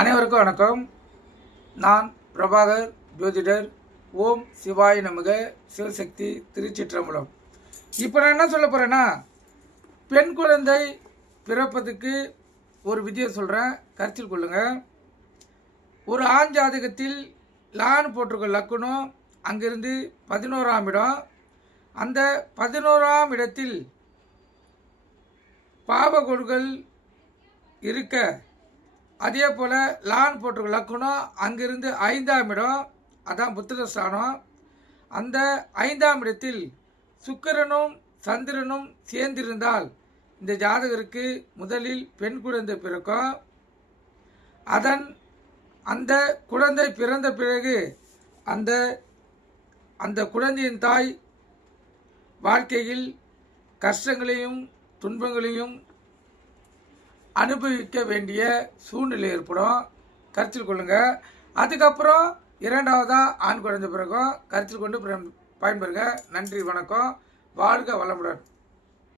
அனைவருக்கும் வணக்கம். நான் பிரபாகர் ஜோதிடர். ஓம் சிவாய நமக. சிவசக்தி திருச்சிற்றம்பலம். இப்போ நான் என்ன சொல்ல போகிறேன்னா, பெண் குழந்தை பிறப்பதுக்கு ஒரு விதியை சொல்கிறேன், கருத்தில் கொள்ளுங்கள். ஒரு ஆண் ஜாதகத்தில் லான் போட்டிருக்க லக்குனம், அங்கிருந்து 11ஆம் இடம். அந்த 11ஆம் இடத்தில் பாவகோள்கள் இருக்க, அதே போல் லான் போட்டிருக்க லக்குனம் அங்கிருந்து 5ஆம் இடம், அதான் புத்திரஸ்தானம். அந்த 5ஆம் இடத்தில் சுக்கிரனும் சந்திரனும் சேர்ந்திருந்தால் இந்த ஜாதகருக்கு முதலில் பெண் குழந்தை பிறக்கும். அந்த குழந்தை பிறந்த பிறகு அந்த குழந்தையின் தாய் வாழ்க்கையில் கஷ்டங்களையும் துன்பங்களையும் அனுபவிக்க வேண்டிய சூழ்நிலை ஏற்படும், கருத்தில் கொள்ளுங்கள். அதுக்கப்புறம் இரண்டாவதாக ஆண் குழந்தை பிறகும், கருத்தில் கொண்டு பயன்பெறுங்க. நன்றி, வணக்கம், வாழ்க வளமுடன்.